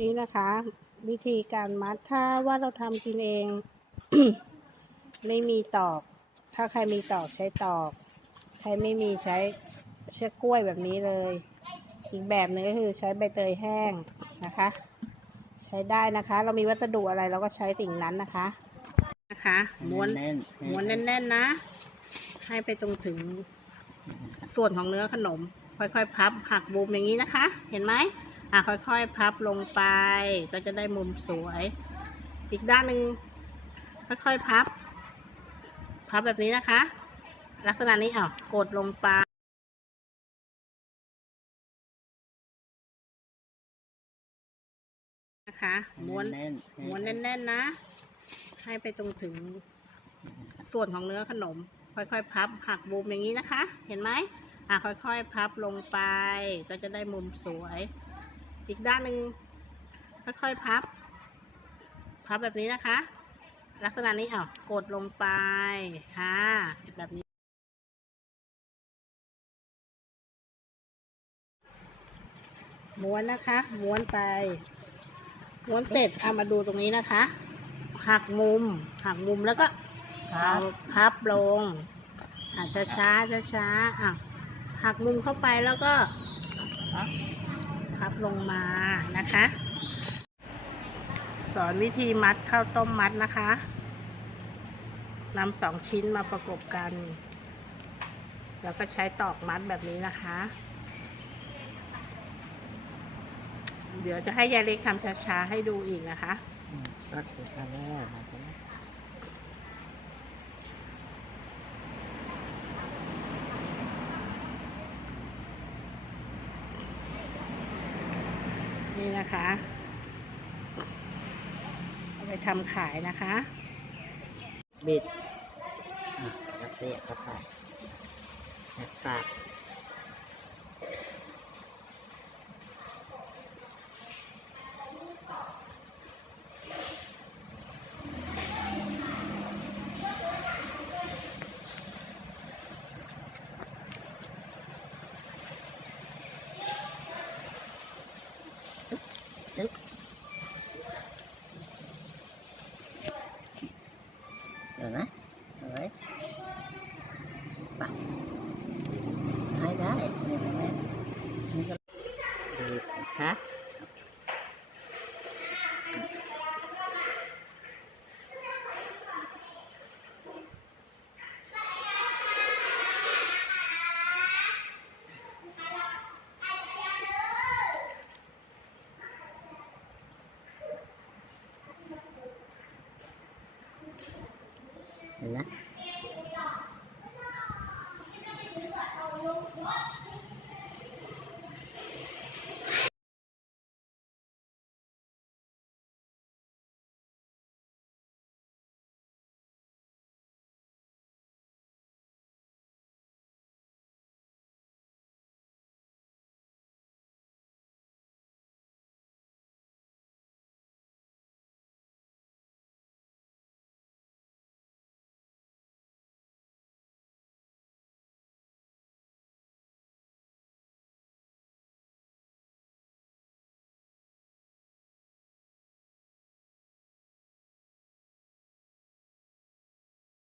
นี่นะคะ วิธีการมัดถ้าว่าเราทำกินเอง ไม่มีตอก ถ้าใครมีตอกใช้ตอก ใครไม่มีใช้เชือกกล้วยแบบนี้เลย อีกแบบหนึงก็คือใช้ใบเตยแห้งนะคะ ใช้ได้นะคะ เรามีวัสดุอะไรเราก็ใช้สิ่งนั้นนะคะ นะคะม้วนแน่นม้วนแน่นๆนะ ให้ไปตรงถึงส่วนของเนื้อขนม ค่อยๆพับหักมุมอย่างนี้นะคะ เห็นไหม อะค่อยๆ พับลงไป ก็จะได้มุมสวย อีกด้านหนึ่งค่อยๆพับ พับแบบนี้นะคะ ลักษณะนี้อะกดลงไปนะคะม้วนแน่นม้วนแน่นๆนะ ให้ไปตรงถึงส่วนของเนื้อขนม ค่อยๆ พับหักมุมอย่างนี้นะคะ เห็นไหมอะค่อยๆ พับลงไป ก็จะได้มุมสวย อีกด้านหนึ่งค่อยๆพับ พับแบบนี้นะคะ ลักษณะนี้อะกดลงไปค่ะแบบนี้ ม้วนนะคะ ม้วนไป ม้วนเสร็จเอามาดูตรงนี้นะคะ หักมุม หักมุมแล้วก็เอาพับลงอะช้าช้าช้าช้าๆอะหักมุมเข้าไปแล้วก็ พับลงมานะคะ สอนวิธีมัดข้าวต้มมัดนะคะนำสองชิ้นมาประกบกัน แล้วก็ใช้ตอกมัดแบบนี้นะคะ เดี๋ยวจะให้ยายเล็กทำช้าๆให้ดูอีกนะคะก็คือทำแล้ นี่นะคะเอาไปทำขายนะคะบิดอะแล้วเสียบเข้าไปแล้วปาก ಇಲ್ಲ